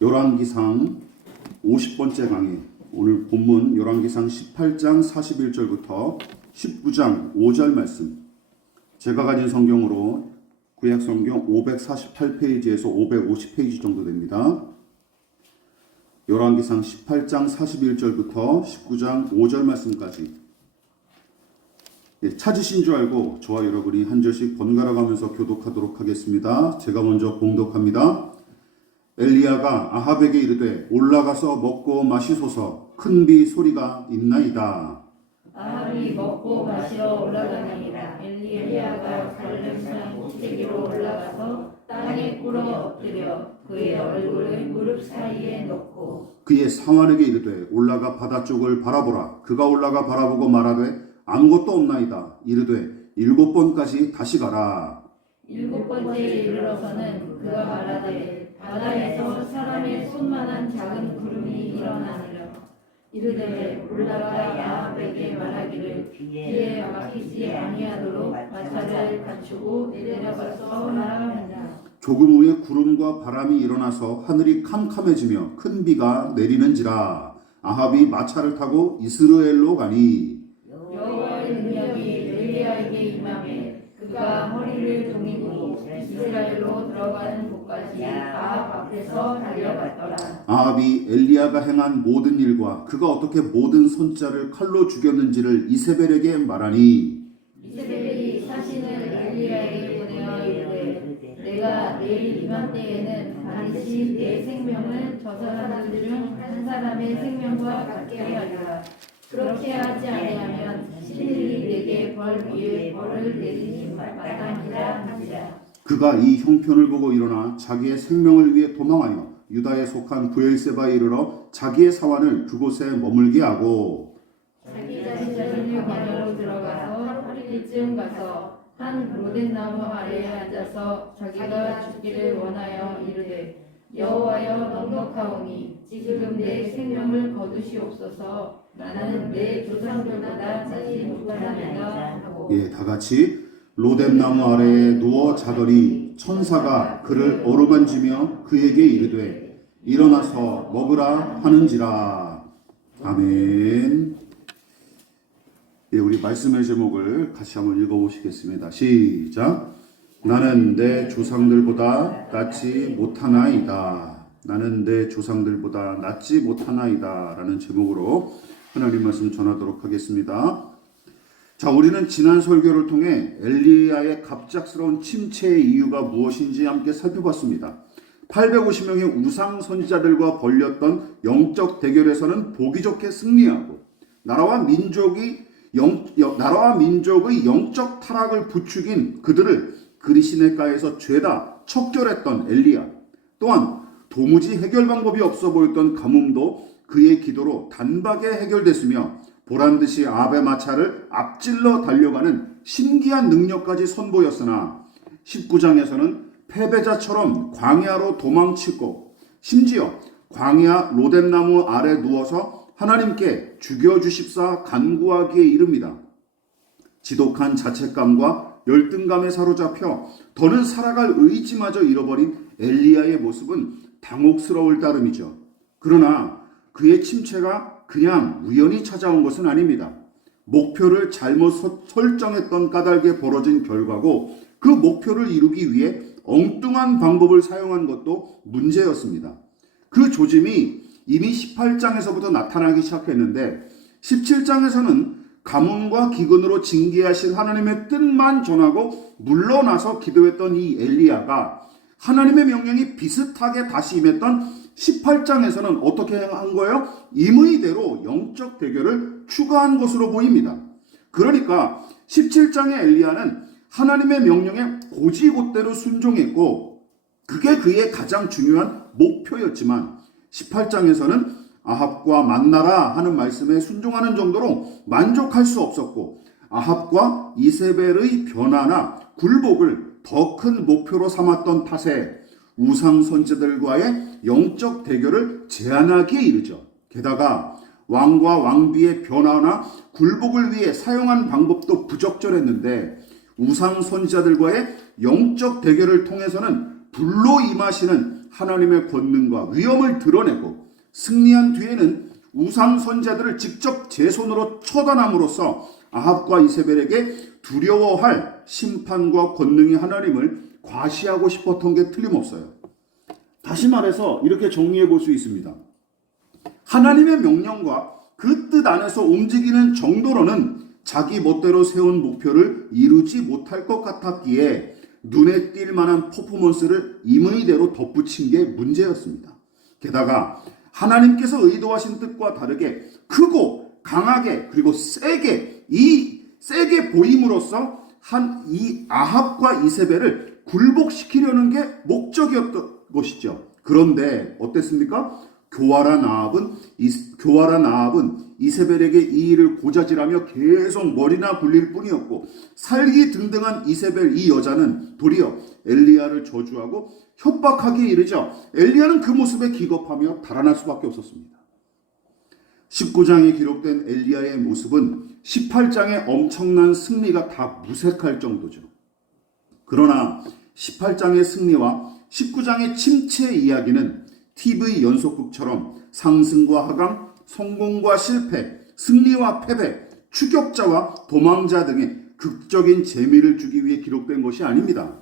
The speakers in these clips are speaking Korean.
열왕기상 50번째 강의, 오늘 본문 열왕기상 18장 41절부터 19장 5절 말씀, 제가 가진 성경으로 구약성경 548페이지에서 550페이지 정도 됩니다. 열왕기상 18장 41절부터 19장 5절 말씀까지 찾으신 줄 알고 저와 여러분이 한 절씩 번갈아 가면서 교독하도록 하겠습니다. 제가 먼저 봉독합니다. 엘리야가 아합에게 이르되 올라가서 먹고 마시소서, 큰 비 소리가 있나이다. 아합이 먹고 마시러 올라가니라. 엘리야가 갈렙산 꼭대기로 올라가서 땅에 꿇어 엎드려 그의 얼굴을 무릎 사이에 놓고 그의 상환에게 이르되 올라가 바다 쪽을 바라보라. 그가 올라가 바라보고 말하되 아무것도 없나이다. 이르되 7번까지 다시 가라. 7번째에 이르러서는 그가 말하되 바다에서 사람의 손만한 작은 구름이 일어나니라. 이르되 올라가 아합에게 말하기를 비에 막히지 아니하도록 마차를 갖추고 내려가서 말하느니라. 조금 후에 구름과 바람이 일어나서 하늘이 캄캄해지며 큰 비가 내리는지라. 아합이 마차를 타고 이스라엘로 가니 여호와의 능력이 엘리야에게 임하매 그가 허리를 동이고 이스라엘로 들어가는 곳까지 아합 앞에서 달려갔더라. 아합이 엘리야가 행한 모든 일과 그가 어떻게 모든 선자를 칼로 죽였는지를 이세벨에게 말하니 이세벨이 사신을 엘리야에게 보내어 이르되 내가 내일 이맘때에는 반드시 내 생명을 저 사람들 중 한 사람의 생명과 같게 하리라. 그렇게 하지 아니하면 신들이 내게 벌 위에 벌을 내리지 마땅히라 하니라. 그가 이 형편을 보고 일어나 자기의 생명을 위해 도망하여 유다에 속한 브엘세바에 이르러 자기의 사환을 그곳에 머물게 하고 자기 자신을 방으로 들어가서 하루일쯤 가서 한 로덴나무 아래에 앉아서 자기가 죽기를 원하여 이르되 여호와여 넉넉하오니 지금 내 생명을 거두시옵소서. 나는 내 조상들보다 짜지 못하나이다 하고 다 같이 로뎀나무 아래에 누워 자더니 천사가 그를 어루만지며 그에게 이르되 일어나서 먹으라 하는지라. 아멘. 우리 말씀의 제목을 같이 한번 읽어보시겠습니다. 시작. 나는 내 조상들보다 낫지 못하나이다. 나는 내 조상들보다 낫지 못하나이다 라는 제목으로 하나님 말씀 전하도록 하겠습니다. 자, 우리는 지난 설교를 통해 엘리야의 갑작스러운 침체의 이유가 무엇인지 함께 살펴봤습니다. 850명의 우상 선지자들과 벌였던 영적 대결에서는 보기 좋게 승리하고 나라와 민족의 영적 타락을 부추긴 그들을 그리시네가에서 죄다 척결했던 엘리야, 또한 도무지 해결 방법이 없어 보였던 가뭄도 그의 기도로 단박에 해결됐으며 보란듯이 아합의 마차를 앞질러 달려가는 신기한 능력까지 선보였으나 19장에서는 패배자처럼 광야로 도망치고 심지어 광야 로뎀나무 아래 누워서 하나님께 죽여주십사 간구하기에 이릅니다. 지독한 자책감과 열등감에 사로잡혀 더는 살아갈 의지마저 잃어버린 엘리야의 모습은 당혹스러울 따름이죠. 그러나 그의 침체가 그냥 우연히 찾아온 것은 아닙니다. 목표를 잘못 설정했던 까닭에 벌어진 결과고 그 목표를 이루기 위해 엉뚱한 방법을 사용한 것도 문제였습니다. 그 조짐이 이미 18장에서부터 나타나기 시작했는데 17장에서는 가뭄과 기근으로 징계하신 하나님의 뜻만 전하고 물러나서 기도했던 이 엘리야가 하나님의 명령이 비슷하게 다시 임했던 18장에서는 어떻게 한 거예요? 임의대로 영적 대결을 추가한 것으로 보입니다. 그러니까 17장의 엘리야는 하나님의 명령에 고지곳대로 순종했고 그게 그의 가장 중요한 목표였지만 18장에서는 아합과 만나라 하는 말씀에 순종하는 정도로 만족할 수 없었고 아합과 이세벨의 변화나 굴복을 더 큰 목표로 삼았던 탓에 우상 선지자들과의 영적 대결을 제한하기에 이르죠. 게다가 왕과 왕비의 변화나 굴복을 위해 사용한 방법도 부적절했는데 우상 선지자들과의 영적 대결을 통해서는 불로 임하시는 하나님의 권능과 위엄을 드러내고 승리한 뒤에는 우상 선자들을 직접 제 손으로 처단함으로써 아합과 이세벨에게 두려워할 심판과 권능의 하나님을 과시하고 싶었던 게 틀림없어요. 다시 말해서 이렇게 정리해 볼 수 있습니다. 하나님의 명령과 그 뜻 안에서 움직이는 정도로는 자기 멋대로 세운 목표를 이루지 못할 것 같았기에 눈에 띌 만한 퍼포먼스를 임의대로 덧붙인 게 문제였습니다. 게다가 하나님께서 의도하신 뜻과 다르게 크고 강하게 그리고 세게 보임으로써 이 아합과 이세벨을 굴복시키려는 게 목적이었던 것이죠. 그런데 어땠습니까? 교활한 아합은 이세벨에게 이 일을 고자질하며 계속 머리나 굴릴 뿐이었고, 살기 등등한 이세벨 이 여자는 도리어 엘리야를 저주하고 협박하기에 이르자 엘리야는 그 모습에 기겁하며 달아날 수밖에 없었습니다. 19장에 기록된 엘리야의 모습은 18장의 엄청난 승리가 다 무색할 정도죠. 그러나 18장의 승리와 19장의 침체 이야기는 TV 연속극처럼 상승과 하강, 성공과 실패, 승리와 패배, 추격자와 도망자 등의 극적인 재미를 주기 위해 기록된 것이 아닙니다.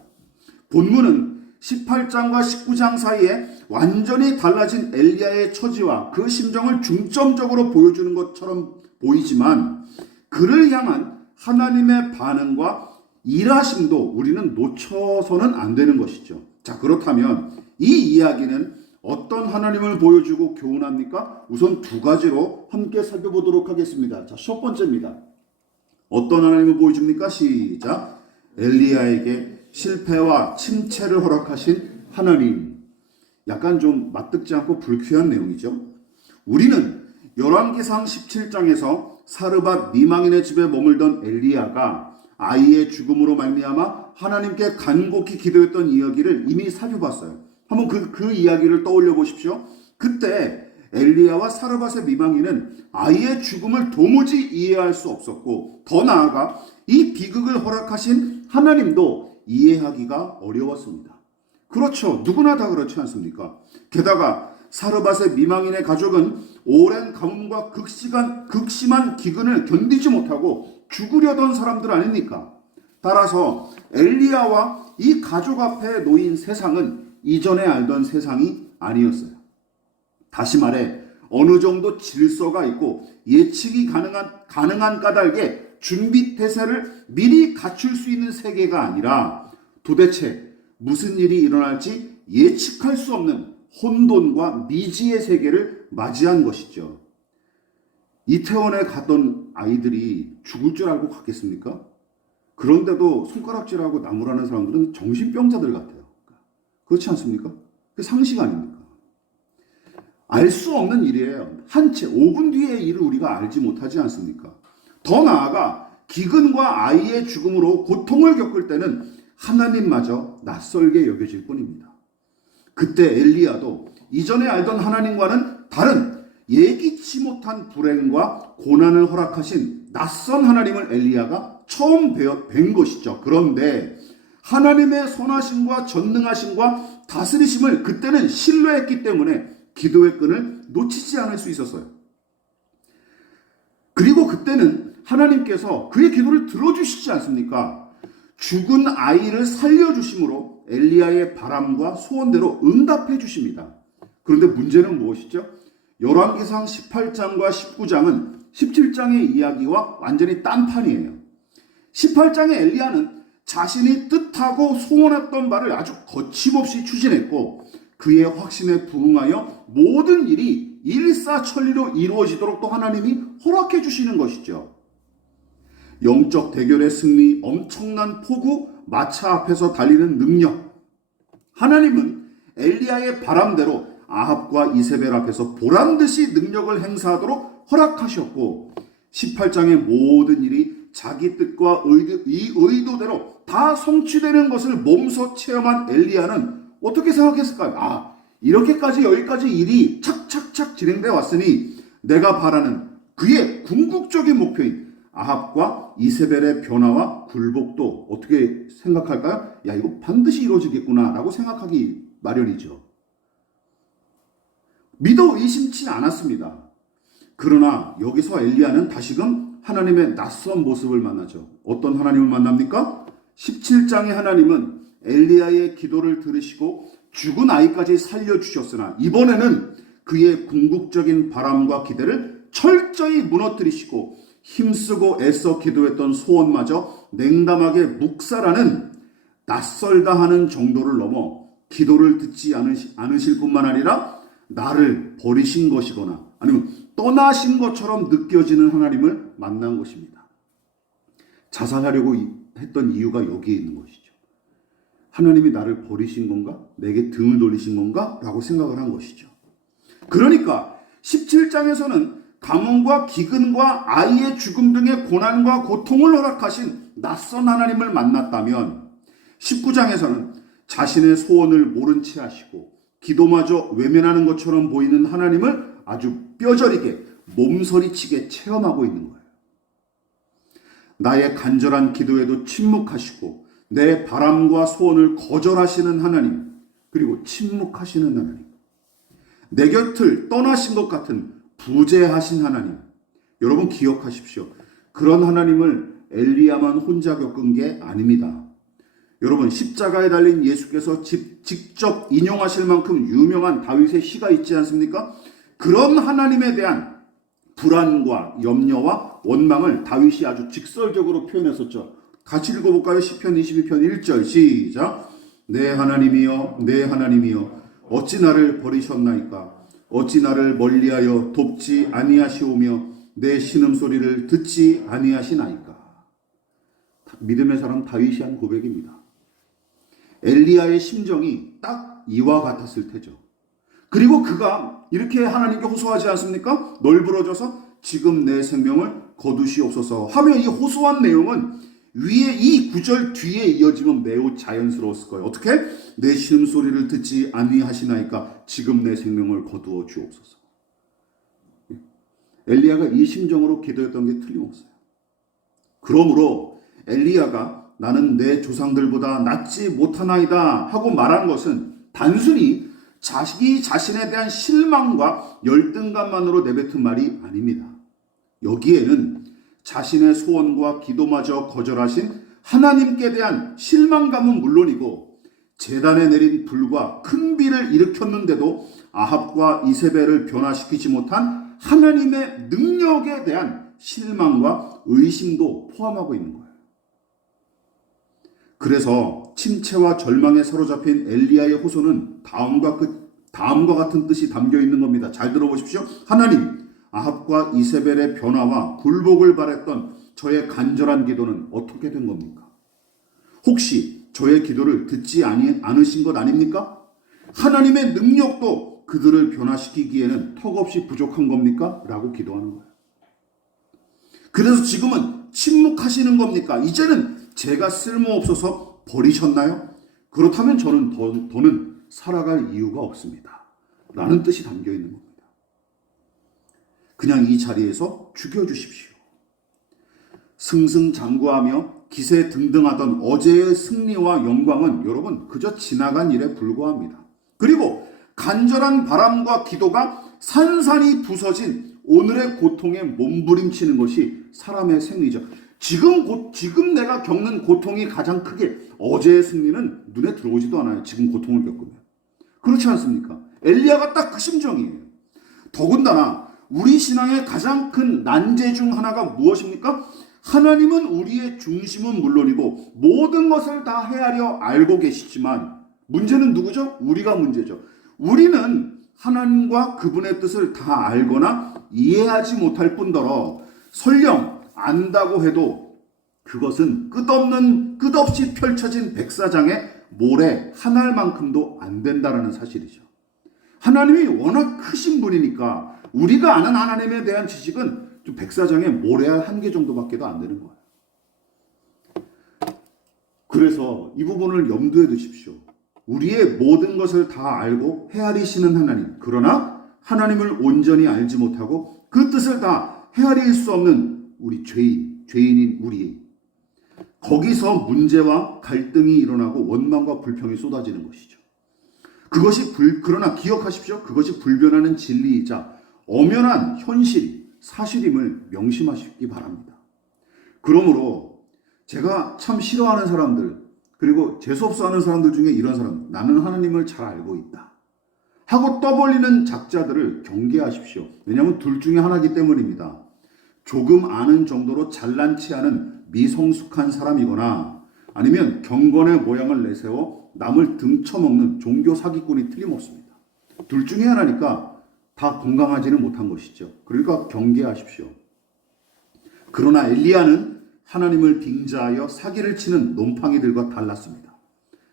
본문은 18장과 19장 사이에 완전히 달라진 엘리야의 처지와 그 심정을 중점적으로 보여주는 것처럼 보이지만 그를 향한 하나님의 반응과 일하심도 우리는 놓쳐서는 안 되는 것이죠. 자, 그렇다면 이 이야기는 어떤 하나님을 보여주고 교훈합니까? 우선 두 가지로 함께 살펴보도록 하겠습니다. 자, 첫 번째입니다. 어떤 하나님을 보여줍니까? 시작. 엘리야에게 실패와 침체를 허락하신 하나님. 약간 좀 맞듣지 않고 불쾌한 내용이죠. 우리는 열왕기상 17장에서 사르밧 미망인의 집에 머물던 엘리야가 아이의 죽음으로 말미암아 하나님께 간곡히 기도했던 이야기를 이미 살펴봤어요. 한번 그 이야기를 떠올려 보십시오. 그때 엘리야와 사르밧의 미망인은 아이의 죽음을 도무지 이해할 수 없었고, 더 나아가 이 비극을 허락하신 하나님도 이해하기가 어려웠습니다. 그렇죠. 누구나 다 그렇지 않습니까? 게다가 사르밧의 미망인의 가족은 오랜 가뭄과 극심한 기근을 견디지 못하고 죽으려던 사람들 아닙니까? 따라서 엘리야와 이 가족 앞에 놓인 세상은 이전에 알던 세상이 아니었어요. 다시 말해 어느 정도 질서가 있고 예측이 가능한 까닭에 준비 태세를 미리 갖출 수 있는 세계가 아니라 도대체 무슨 일이 일어날지 예측할 수 없는 혼돈과 미지의 세계를 맞이한 것이죠. 이태원에 갔던 아이들이 죽을 줄 알고 갔겠습니까? 그런데도 손가락질하고 나무라는 사람들은 정신병자들 같아요. 그렇지 않습니까? 그 상식 아닙니까? 알 수 없는 일이에요. 한 채 5분 뒤의 일을 우리가 알지 못하지 않습니까? 더 나아가 기근과 아이의 죽음으로 고통을 겪을 때는 하나님마저 낯설게 여겨질 뿐입니다. 그때 엘리야도 이전에 알던 하나님과는 다른 예기치 못한 불행과 고난을 허락하신 낯선 하나님을 엘리야가 처음 뵌 것이죠. 그런데 하나님의 선하심과 전능하심과 다스리심을 그때는 신뢰했기 때문에 기도의 끈을 놓치지 않을 수 있었어요. 그리고 그때는 하나님께서 그의 기도를 들어주시지 않습니까? 죽은 아이를 살려주심으로 엘리야의 바람과 소원대로 응답해 주십니다. 그런데 문제는 무엇이죠? 열왕기상 18장과 19장은 17장의 이야기와 완전히 딴판이에요. 18장의 엘리야는 자신이 뜻하고 소원했던 바를 아주 거침없이 추진했고 그의 확신에 부응하여 모든 일이 일사천리로 이루어지도록 또 하나님이 허락해 주시는 것이죠. 영적 대결의 승리, 엄청난 폭우, 마차 앞에서 달리는 능력. 하나님은 엘리야의 바람대로 아합과 이세벨 앞에서 보란듯이 능력을 행사하도록 허락하셨고 18장의 모든 일이 자기 뜻과 의도대로 다 성취되는 것을 몸소 체험한 엘리야는 어떻게 생각했을까요? 이렇게까지 여기까지 일이 착착착 진행되어 왔으니 내가 바라는 그의 궁극적인 목표인 아합과 이세벨의 변화와 굴복도 어떻게 생각할까요? 야, 이거 반드시 이루어지겠구나 라고 생각하기 마련이죠. 믿어 의심치 않았습니다. 그러나 여기서 엘리야는 다시금 하나님의 낯선 모습을 만나죠. 어떤 하나님을 만납니까? 17장의 하나님은 엘리야의 기도를 들으시고 죽은 아이까지 살려주셨으나 이번에는 그의 궁극적인 바람과 기대를 철저히 무너뜨리시고 힘쓰고 애써 기도했던 소원마저 냉담하게 묵살하는 낯설다 하는 정도를 넘어 기도를 듣지 않으실 뿐만 아니라 나를 버리신 것이거나 아니면 떠나신 것처럼 느껴지는 하나님을 만난 것입니다. 자살하려고 했던 이유가 여기에 있는 것이죠. 하나님이 나를 버리신 건가? 내게 등을 돌리신 건가? 라고 생각을 한 것이죠. 그러니까 17장에서는 가뭄과 기근과 아이의 죽음 등의 고난과 고통을 허락하신 낯선 하나님을 만났다면 19장에서는 자신의 소원을 모른 채 하시고 기도마저 외면하는 것처럼 보이는 하나님을 아주 뼈저리게 몸서리치게 체험하고 있는 거예요. 나의 간절한 기도에도 침묵하시고 내 바람과 소원을 거절하시는 하나님, 그리고 침묵하시는 하나님, 내 곁을 떠나신 것 같은 부재하신 하나님. 여러분 기억하십시오. 그런 하나님을 엘리야만 혼자 겪은 게 아닙니다. 여러분 십자가에 달린 예수께서 직접 인용하실 만큼 유명한 다윗의 시가 있지 않습니까? 그런 하나님에 대한 불안과 염려와 원망을 다윗이 아주 직설적으로 표현했었죠. 같이 읽어볼까요? 시편 22편 1절 시작. 내 하나님이여 내 하나님이여 어찌 나를 버리셨나이까? 어찌 나를 멀리하여 돕지 아니하시오며 내 신음소리를 듣지 아니하시나이까? 믿음의 사람 다윗이 한 고백입니다. 엘리야의 심정이 딱 이와 같았을 테죠. 그리고 그가 이렇게 하나님께 호소하지 않습니까? 널브러져서 지금 내 생명을 거두시옵소서 하며 이 호소한 내용은 위에 이 구절 뒤에 이어지면 매우 자연스러웠을 거예요. 어떻게? 내 신음소리를 듣지 아니하시나이까 지금 내 생명을 거두어 주옵소서. 엘리야가 이 심정으로 기도했던 게 틀림없어요. 그러므로 엘리야가 나는 내 조상들보다 낫지 못하나이다 하고 말한 것은 단순히 자식이 자신에 대한 실망과 열등감만으로 내뱉은 말이 아닙니다. 여기에는 자신의 소원과 기도마저 거절하신 하나님께 대한 실망감은 물론이고 제단에 내린 불과 큰 비를 일으켰는데도 아합과 이세벨을 변화시키지 못한 하나님의 능력에 대한 실망과 의심도 포함하고 있는 거예요. 그래서 침체와 절망에 사로잡힌 엘리야의 호소는 다음과 같은 뜻이 담겨 있는 겁니다. 잘 들어보십시오. 하나님, 아합과 이세벨의 변화와 굴복을 바랬던 저의 간절한 기도는 어떻게 된 겁니까? 혹시 저의 기도를 듣지 않으신 것 아닙니까? 하나님의 능력도 그들을 변화시키기에는 턱없이 부족한 겁니까? 라고 기도하는 거예요. 그래서 지금은 침묵하시는 겁니까? 이제는 제가 쓸모없어서 버리셨나요? 그렇다면 저는 더는 살아갈 이유가 없습니다. 라는 뜻이 담겨 있는 겁니다. 그냥 이 자리에서 죽여주십시오. 승승장구하며 기세등등하던 어제의 승리와 영광은 여러분 그저 지나간 일에 불과합니다. 그리고 간절한 바람과 기도가 산산이 부서진 오늘의 고통에 몸부림치는 것이 사람의 생리죠. 지금 내가 겪는 고통이 가장 크게 어제의 승리는 눈에 들어오지도 않아요. 지금 고통을 겪으면. 그렇지 않습니까? 엘리야가 딱 그 심정이에요. 더군다나 우리 신앙의 가장 큰 난제 중 하나가 무엇입니까? 하나님은 우리의 중심은 물론이고 모든 것을 다 헤아려 알고 계시지만 문제는 누구죠? 우리가 문제죠. 우리는 하나님과 그분의 뜻을 다 알거나 이해하지 못할 뿐더러 설령 안다고 해도 그것은 끝없이 펼쳐진 백사장의 모래 한 알만큼도 안 된다라는 사실이죠. 하나님이 워낙 크신 분이니까 우리가 아는 하나님에 대한 지식은 좀 백사장의 모래알 한 개 정도밖에 안 되는 거예요. 그래서 이 부분을 염두에 두십시오. 우리의 모든 것을 다 알고 헤아리시는 하나님, 그러나 하나님을 온전히 알지 못하고 그 뜻을 다 헤아릴 수 없는 우리 죄인, 죄인인 우리, 거기서 문제와 갈등이 일어나고 원망과 불평이 쏟아지는 것이죠. 그러나 기억하십시오. 그것이 불변하는 진리이자 엄연한 현실, 사실임을 명심하시기 바랍니다. 그러므로 제가 참 싫어하는 사람들, 그리고 재수없어 하는 사람들 중에 이런 사람, 나는 하나님을 잘 알고 있다 하고 떠벌리는 작자들을 경계하십시오. 왜냐하면 둘 중에 하나이기 때문입니다. 조금 아는 정도로 잘난 체하는 미성숙한 사람이거나 아니면 경건의 모양을 내세워 남을 등쳐먹는 종교 사기꾼이 틀림없습니다. 둘 중에 하나니까 다 건강하지는 못한 것이죠. 그러니까 경계하십시오. 그러나 엘리야는 하나님을 빙자하여 사기를 치는 놈팡이들과 달랐습니다.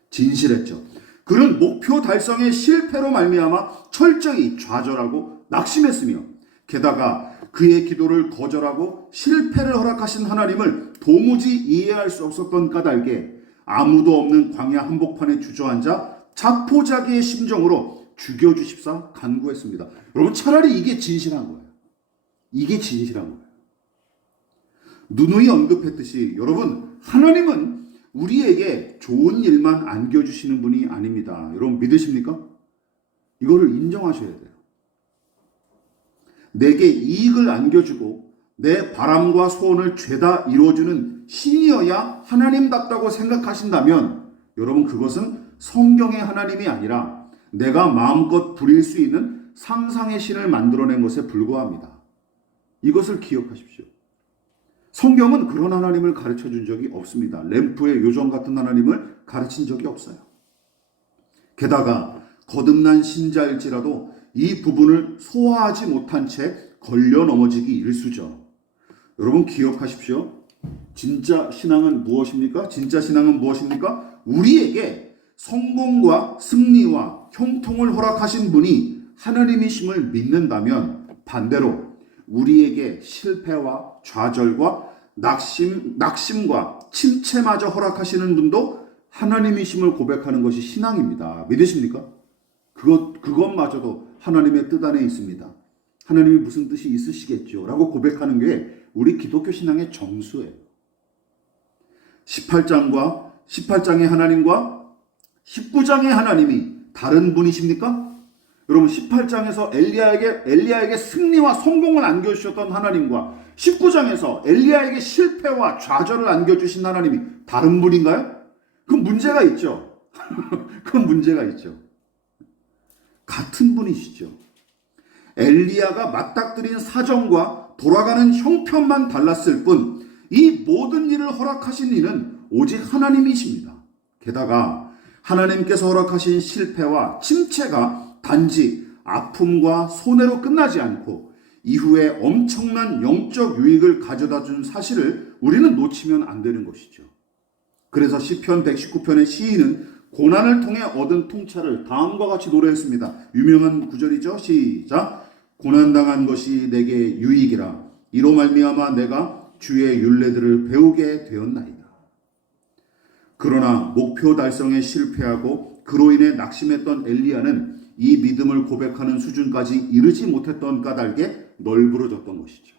진실했죠. 그는 목표 달성의 실패로 말미암아 철저히 좌절하고 낙심했으며 게다가 그의 기도를 거절하고 실패를 허락하신 하나님을 도무지 이해할 수 없었던 까닭에 아무도 없는 광야 한복판에 주저앉아 자포자기의 심정으로 죽여주십사 간구했습니다. 여러분, 차라리 이게 진실한 거예요. 이게 진실한 거예요. 누누이 언급했듯이 여러분, 하나님은 우리에게 좋은 일만 안겨주시는 분이 아닙니다. 여러분 믿으십니까? 이거를 인정하셔야 돼요. 내게 이익을 안겨주고 내 바람과 소원을 죄다 이루어주는 신이어야 하나님답다고 생각하신다면 여러분, 그것은 성경의 하나님이 아니라 내가 마음껏 부릴 수 있는 상상의 신을 만들어낸 것에 불과합니다. 이것을 기억하십시오. 성경은 그런 하나님을 가르쳐 준 적이 없습니다. 램프의 요정 같은 하나님을 가르친 적이 없어요. 게다가 거듭난 신자일지라도 이 부분을 소화하지 못한 채 걸려 넘어지기 일쑤죠. 여러분 기억하십시오. 진짜 신앙은 무엇입니까? 진짜 신앙은 무엇입니까? 우리에게 성공과 승리와 형통을 허락하신 분이 하나님이심을 믿는다면 반대로 우리에게 실패와 좌절과 낙심과 침체마저 허락하시는 분도 하나님이심을 고백하는 것이 신앙입니다. 믿으십니까? 그것마저도 하나님의 뜻 안에 있습니다. 하나님이 무슨 뜻이 있으시겠죠? 라고 고백하는 게 우리 기독교 신앙의 정수예요. 18장의 하나님과 19장의 하나님이 다른 분이십니까? 여러분, 18장에서 엘리야에게 승리와 성공을 안겨주셨던 하나님과 19장에서 엘리야에게 실패와 좌절을 안겨주신 하나님이 다른 분인가요? 그건 문제가 있죠. 그건 문제가 있죠. 같은 분이시죠. 엘리야가 맞닥뜨린 사정과 돌아가는 형편만 달랐을 뿐 이 모든 일을 허락하신 이는 오직 하나님이십니다. 게다가 하나님께서 허락하신 실패와 침체가 단지 아픔과 손해로 끝나지 않고 이후에 엄청난 영적 유익을 가져다 준 사실을 우리는 놓치면 안 되는 것이죠. 그래서 시편 119편의 시인은 고난을 통해 얻은 통찰을 다음과 같이 노래했습니다. 유명한 구절이죠. 시작. 고난당한 것이 내게 유익이라 이로 말미암아 내가 주의 율례들을 배우게 되었나이다. 그러나 목표 달성에 실패하고 그로 인해 낙심했던 엘리야는 이 믿음을 고백하는 수준까지 이르지 못했던 까닭에 널브러졌던 것이죠.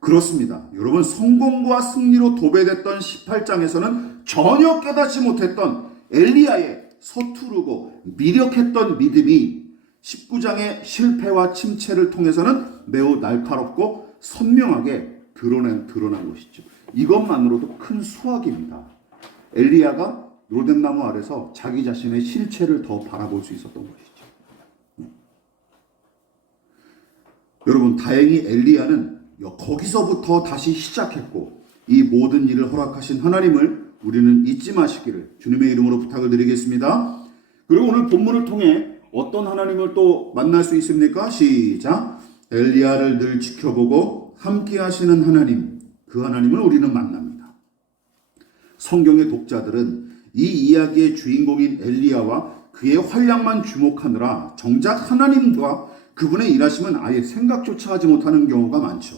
그렇습니다. 여러분, 성공과 승리로 도배됐던 18장에서는 전혀 깨닫지 못했던 엘리야의 서투르고 미력했던 믿음이 19장의 실패와 침체를 통해서는 매우 날카롭고 선명하게 드러난 것이죠. 이것만으로도 큰 수확입니다. 엘리야가 로뎀나무 아래서 자기 자신의 실체를 더 바라볼 수 있었던 것이죠. 여러분, 다행히 엘리야는 거기서부터 다시 시작했고 이 모든 일을 허락하신 하나님을 우리는 잊지 마시기를 주님의 이름으로 부탁을 드리겠습니다. 그리고 오늘 본문을 통해 어떤 하나님을 또 만날 수 있습니까? 시작. 엘리야를 늘 지켜보고 함께 하시는 하나님, 그 하나님을 우리는 만납니다. 성경의 독자들은 이 이야기의 주인공인 엘리야와 그의 활약만 주목하느라 정작 하나님과 그분의 일하심은 아예 생각조차 하지 못하는 경우가 많죠.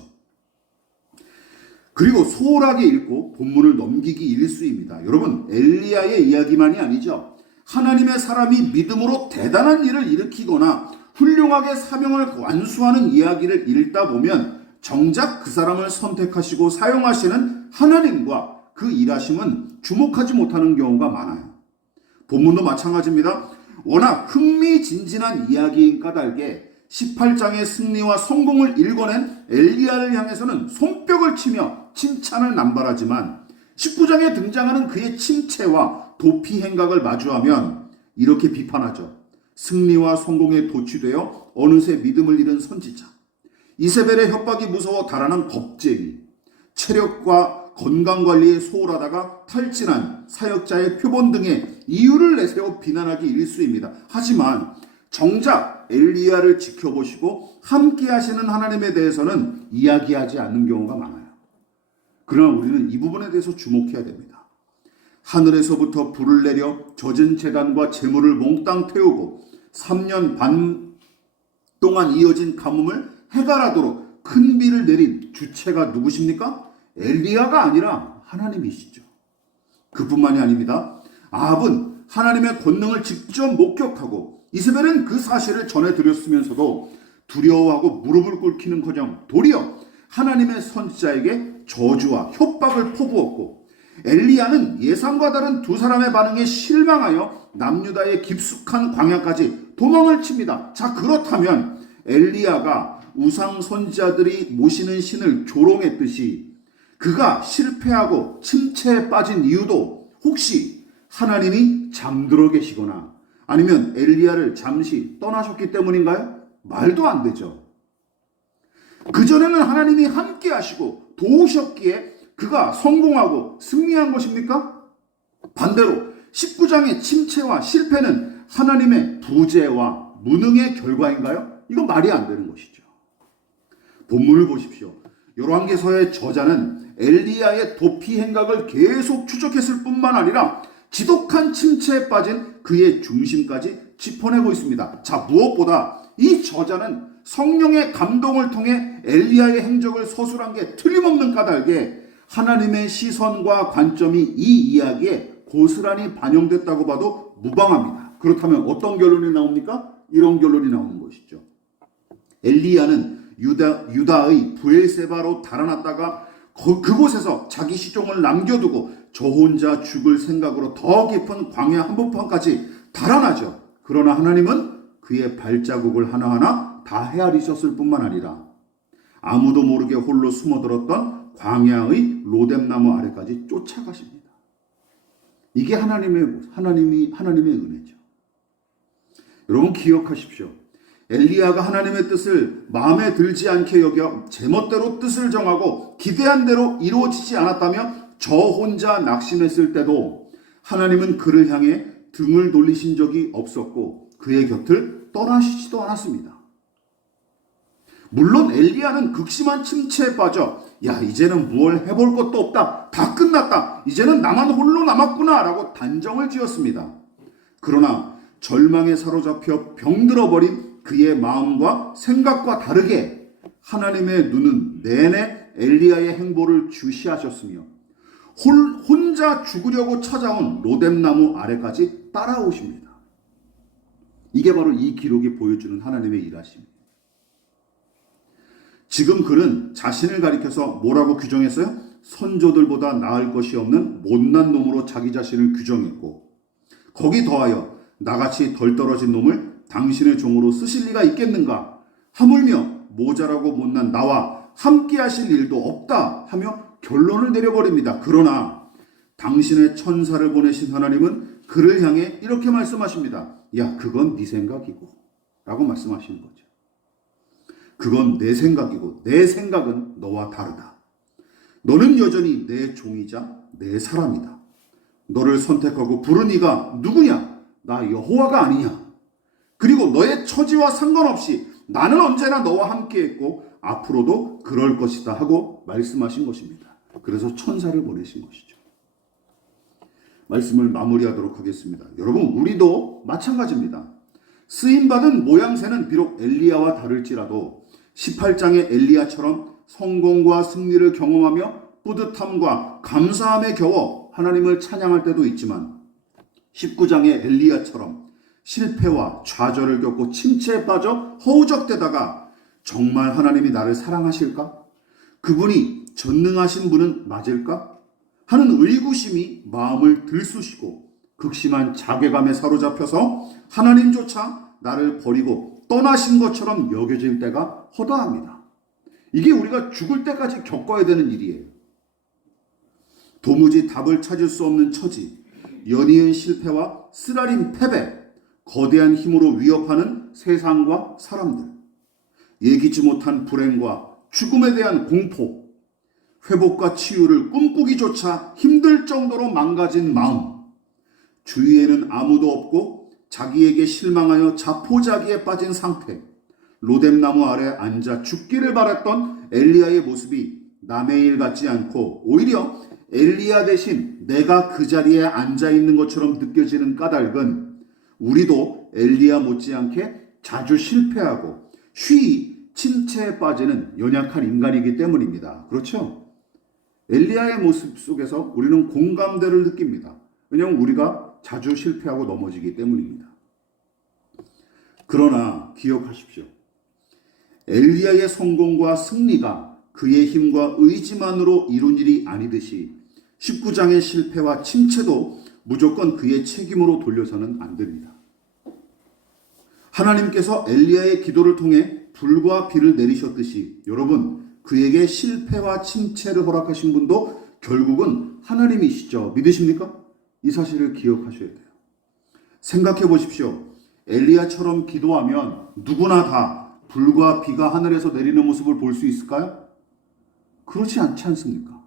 그리고 소홀하게 읽고 본문을 넘기기 일쑤입니다. 여러분, 엘리야의 이야기만이 아니죠. 하나님의 사람이 믿음으로 대단한 일을 일으키거나 훌륭하게 사명을 완수하는 이야기를 읽다 보면 정작 그 사람을 선택하시고 사용하시는 하나님과 그 일하심은 주목하지 못하는 경우가 많아요. 본문도 마찬가지입니다. 워낙 흥미진진한 이야기인 까닭에 18장의 승리와 성공을 일궈낸 엘리야를 향해서는 손뼉을 치며 칭찬을 남발하지만 19장에 등장하는 그의 침체와 도피 행각을 마주하면 이렇게 비판하죠. 승리와 성공에 도취되어 어느새 믿음을 잃은 선지자, 이세벨의 협박이 무서워 달아난 겁쟁이, 체력과 건강관리에 소홀하다가 탈진한 사역자의 표본 등의 이유를 내세워 비난하기 일쑤입니다. 하지만 정작 엘리야를 지켜보시고 함께 하시는 하나님에 대해서는 이야기하지 않는 경우가 많아요. 그러나 우리는 이 부분에 대해서 주목해야 됩니다. 하늘에서부터 불을 내려 젖은 제단과 재물을 몽땅 태우고 3년 반 동안 이어진 가뭄을 해갈하도록 큰 비를 내린 주체가 누구십니까? 엘리야가 아니라 하나님이시죠. 그뿐만이 아닙니다. 아합은 하나님의 권능을 직접 목격하고 이세벨은 그 사실을 전해드렸으면서도 두려워하고 무릎을 꿇기는커녕 도리어 하나님의 선지자에게 저주와 협박을 퍼부었고, 엘리야는 예상과 다른 두 사람의 반응에 실망하여 남유다의 깊숙한 광야까지 도망을 칩니다. 자, 그렇다면 엘리야가 우상 선지자들이 모시는 신을 조롱했듯이 그가 실패하고 침체에 빠진 이유도 혹시 하나님이 잠들어 계시거나 아니면 엘리야를 잠시 떠나셨기 때문인가요? 말도 안 되죠. 그전에는 하나님이 함께 하시고 도우셨기에 그가 성공하고 승리한 것입니까? 반대로 19장의 침체와 실패는 하나님의 부재와 무능의 결과인가요? 이건 말이 안 되는 것이죠. 본문을 보십시오. 열왕기서의 저자는 엘리야의 도피 행각을 계속 추적했을 뿐만 아니라 지독한 침체에 빠진 그의 중심까지 짚어내고 있습니다. 자, 무엇보다 이 저자는 성령의 감동을 통해 엘리야의 행적을 서술한 게 틀림없는 까닭에 하나님의 시선과 관점이 이 이야기에 고스란히 반영됐다고 봐도 무방합니다. 그렇다면 어떤 결론이 나옵니까? 이런 결론이 나오는 것이죠. 엘리야는 유다의 브엘세바로 달아났다가 그곳에서 자기 시종을 남겨두고 저 혼자 죽을 생각으로 더 깊은 광야 한복판까지 달아나죠. 그러나 하나님은 그의 발자국을 하나하나 다 헤아리셨을 뿐만 아니라 아무도 모르게 홀로 숨어들었던 광야의 로뎀나무 아래까지 쫓아가십니다. 이게 하나님의 은혜죠. 여러분 기억하십시오. 엘리야가 하나님의 뜻을 마음에 들지 않게 여겨 제멋대로 뜻을 정하고 기대한 대로 이루어지지 않았다며 저 혼자 낙심했을 때도 하나님은 그를 향해 등을 돌리신 적이 없었고 그의 곁을 떠나시지도 않았습니다. 물론 엘리야는 극심한 침체에 빠져 이제는 뭘 해볼 것도 없다. 다 끝났다. 이제는 나만 홀로 남았구나 라고 단정을 지었습니다. 그러나 절망에 사로잡혀 병들어버린 그의 마음과 생각과 다르게 하나님의 눈은 내내 엘리야의 행보를 주시하셨으며 혼자 죽으려고 찾아온 로뎀나무 아래까지 따라오십니다. 이게 바로 이 기록이 보여주는 하나님의 일하심입니다. 지금 그는 자신을 가리켜서 뭐라고 규정했어요? 선조들보다 나을 것이 없는 못난 놈으로 자기 자신을 규정했고, 거기 더하여 나같이 덜 떨어진 놈을 당신의 종으로 쓰실 리가 있겠는가? 하물며 모자라고 못난 나와 함께 하실 일도 없다 하며 결론을 내려버립니다. 그러나 당신의 천사를 보내신 하나님은 그를 향해 이렇게 말씀하십니다. 그건 네 생각이고 라고 말씀하시는 거죠. 그건 내 생각이고 내 생각은 너와 다르다. 너는 여전히 내 종이자 내 사람이다. 너를 선택하고 부른 이가 누구냐? 나 여호와가 아니냐? 그리고 너의 처지와 상관없이 나는 언제나 너와 함께했고 앞으로도 그럴 것이다 하고 말씀하신 것입니다. 그래서 천사를 보내신 것이죠. 말씀을 마무리하도록 하겠습니다. 여러분, 우리도 마찬가지입니다. 쓰임받은 모양새는 비록 엘리야와 다를지라도 18장의 엘리야처럼 성공과 승리를 경험하며 뿌듯함과 감사함에 겨워 하나님을 찬양할 때도 있지만 19장의 엘리야처럼 실패와 좌절을 겪고 침체에 빠져 허우적대다가 정말 하나님이 나를 사랑하실까? 그분이 전능하신 분은 맞을까? 하는 의구심이 마음을 들쑤시고 극심한 자괴감에 사로잡혀서 하나님조차 나를 버리고 떠나신 것처럼 여겨질 때가 허다합니다. 이게 우리가 죽을 때까지 겪어야 되는 일이에요. 도무지 답을 찾을 수 없는 처지, 연이은 실패와 쓰라린 패배, 거대한 힘으로 위협하는 세상과 사람들, 예기치 못한 불행과 죽음에 대한 공포, 회복과 치유를 꿈꾸기조차 힘들 정도로 망가진 마음, 주위에는 아무도 없고 자기에게 실망하여 자포자기에 빠진 상태, 로뎀나무 아래 앉아 죽기를 바랐던 엘리야의 모습이 남의 일 같지 않고 오히려 엘리야 대신 내가 그 자리에 앉아 있는 것처럼 느껴지는 까닭은 우리도 엘리야 못지않게 자주 실패하고 쉬이 침체에 빠지는 연약한 인간이기 때문입니다. 그렇죠? 엘리야의 모습 속에서 우리는 공감대를 느낍니다. 왜냐하면 우리가 자주 실패하고 넘어지기 때문입니다. 그러나 기억하십시오. 엘리야의 성공과 승리가 그의 힘과 의지만으로 이룬 일이 아니듯이 19장의 실패와 침체도 무조건 그의 책임으로 돌려서는 안 됩니다. 하나님께서 엘리야의 기도를 통해 불과 비를 내리셨듯이 여러분, 그에게 실패와 침체를 허락하신 분도 결국은 하나님이시죠. 믿으십니까? 이 사실을 기억하셔야 돼요. 생각해 보십시오. 엘리야처럼 기도하면 누구나 다 불과 비가 하늘에서 내리는 모습을 볼 수 있을까요? 그렇지 않지 않습니까?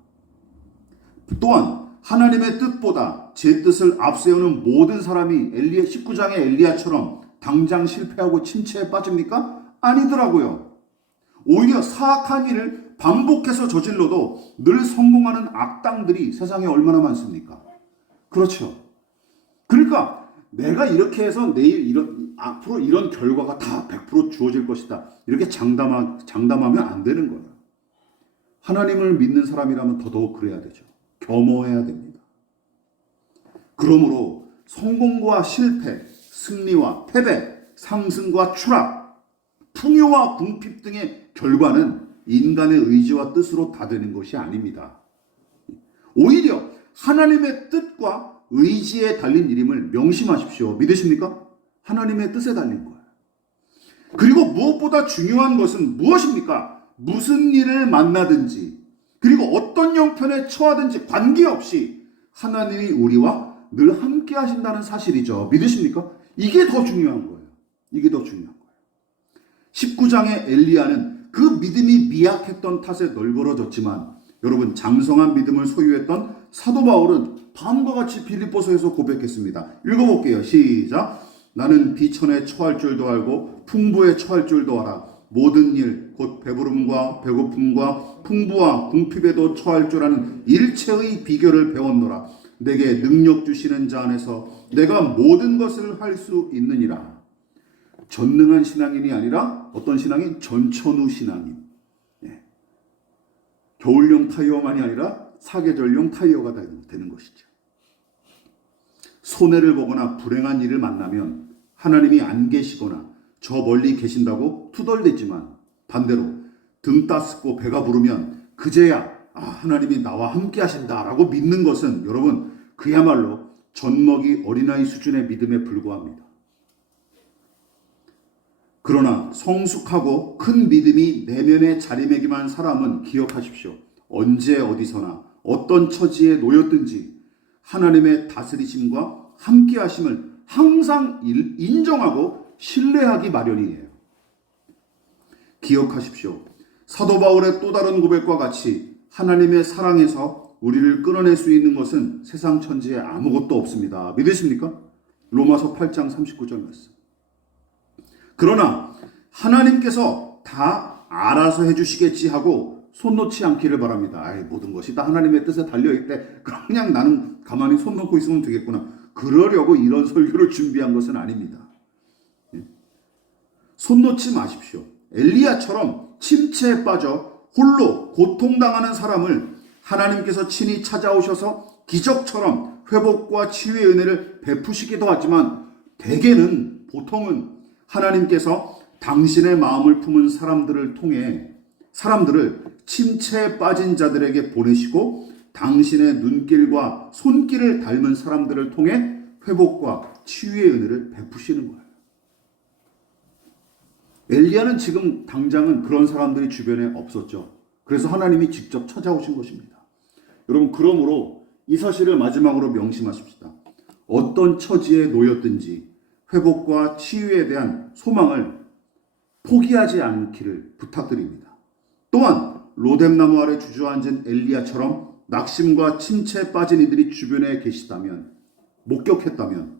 또한 하나님의 뜻보다 제 뜻을 앞세우는 모든 사람이 19장의 엘리야처럼 당장 실패하고 침체에 빠집니까? 아니더라고요. 오히려 사악한 일을 반복해서 저질러도 늘 성공하는 악당들이 세상에 얼마나 많습니까? 그렇죠. 그러니까 내가 이렇게 해서 내일 앞으로 이런 결과가 다 100% 주어질 것이다. 이렇게 장담하면 안 되는 거예요. 하나님을 믿는 사람이라면 더더욱 그래야 되죠. 겸허해야 됩니다. 그러므로 성공과 실패, 승리와 패배, 상승과 추락, 풍요와 궁핍 등의 결과는 인간의 의지와 뜻으로 다 되는 것이 아닙니다. 오히려 하나님의 뜻과 의지에 달린 일임을 명심하십시오. 믿으십니까? 하나님의 뜻에 달린 거예요. 그리고 무엇보다 중요한 것은 무엇입니까? 무슨 일을 만나든지 그리고 어떤 형편에 처하든지 관계없이 하나님이 우리와 늘 함께 하신다는 사실이죠. 믿으십니까? 이게 더 중요한 거예요. 이게 더 중요한 거예요. 19장의 엘리야는 그 믿음이 미약했던 탓에 널브러졌지만 여러분, 장성한 믿음을 소유했던 사도 바울은 다음과 같이 빌립보서에서 고백했습니다. 읽어볼게요. 시작. 나는 비천에 처할 줄도 알고 풍부에 처할 줄도 알아. 모든 일, 곧 배부름과 배고픔과 풍부와 궁핍에도 처할 줄 아는 일체의 비결을 배웠노라. 내게 능력 주시는 자 안에서 내가 모든 것을 할 수 있느니라. 전능한 신앙인이 아니라 어떤 신앙인? 전천후 신앙인. 겨울용 타이어만이 아니라 사계절용 타이어가 되는 것이죠. 손해를 보거나 불행한 일을 만나면 하나님이 안 계시거나 저 멀리 계신다고 투덜댔지만 반대로 등 따스고 배가 부르면 그제야 하나님이 나와 함께 하신다라고 믿는 것은 여러분, 그야말로 젖먹이 어린아이 수준의 믿음에 불과합니다. 그러나 성숙하고 큰 믿음이 내면에 자리매김한 사람은 기억하십시오. 언제 어디서나 어떤 처지에 놓였든지 하나님의 다스리심과 함께하심을 항상 인정하고 신뢰하기 마련이에요. 기억하십시오. 사도 바울의 또 다른 고백과 같이 하나님의 사랑에서 우리를 끊어낼 수 있는 것은 세상 천지에 아무것도 없습니다. 믿으십니까? 로마서 8장 39절 말씀. 그러나 하나님께서 다 알아서 해주시겠지 하고 손 놓지 않기를 바랍니다. 모든 것이 다 하나님의 뜻에 달려있대. 그냥 나는 가만히 손 놓고 있으면 되겠구나. 그러려고 이런 설교를 준비한 것은 아닙니다. 손 놓지 마십시오. 엘리야처럼 침체에 빠져 홀로 고통당하는 사람을 하나님께서 친히 찾아오셔서 기적처럼 회복과 치유의 은혜를 베푸시기도 하지만 보통은 하나님께서 당신의 마음을 품은 사람들을 통해 사람들을 침체에 빠진 자들에게 보내시고 당신의 눈길과 손길을 닮은 사람들을 통해 회복과 치유의 은혜를 베푸시는 거예요. 엘리야는 지금 당장은 그런 사람들이 주변에 없었죠. 그래서 하나님이 직접 찾아오신 것입니다. 여러분, 그러므로 이 사실을 마지막으로 명심하십시다. 어떤 처지에 놓였든지 회복과 치유에 대한 소망을 포기하지 않기를 부탁드립니다. 또한 로뎀나무 아래 주저앉은 엘리야처럼 낙심과 침체에 빠진 이들이 주변에 계시다면, 목격했다면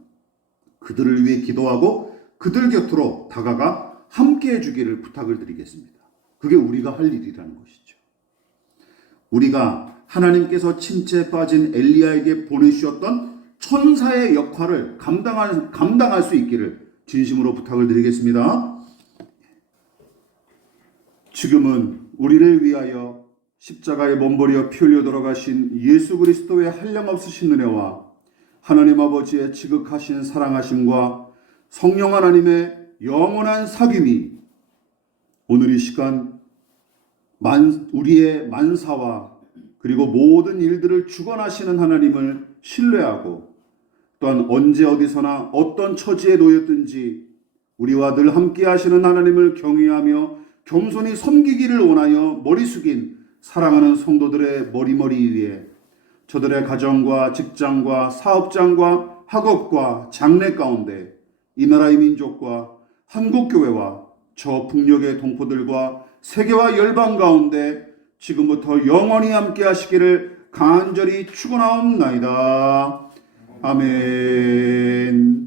그들을 위해 기도하고 그들 곁으로 다가가 함께 해주기를 부탁을 드리겠습니다. 그게 우리가 할 일이라는 것이죠. 우리가 하나님께서 침체에 빠진 엘리야에게 보내주셨던 천사의 역할을 감당할 수 있기를 진심으로 부탁을 드리겠습니다. 지금은 우리를 위하여 십자가에 몸버리어 피 흘려 돌아가신 예수 그리스도의 한량없으신 은혜와 하나님 아버지의 지극하신 사랑하심과 성령 하나님의 영원한 사귐이 오늘 이 시간 우리의 만사와 그리고 모든 일들을 주관하시는 하나님을 신뢰하고, 또한 언제 어디서나 어떤 처지에 놓였든지 우리와 늘 함께 하시는 하나님을 경외하며 겸손히 섬기기를 원하여 머리 숙인 사랑하는 성도들의 머리머리 위에 저들의 가정과 직장과 사업장과 학업과 장래 가운데 이 나라의 민족과 한국교회와 저 북녘의 동포들과 세계와 열방 가운데 지금부터 영원히 함께 하시기를 간절히 축원하옵나이다. 아멘.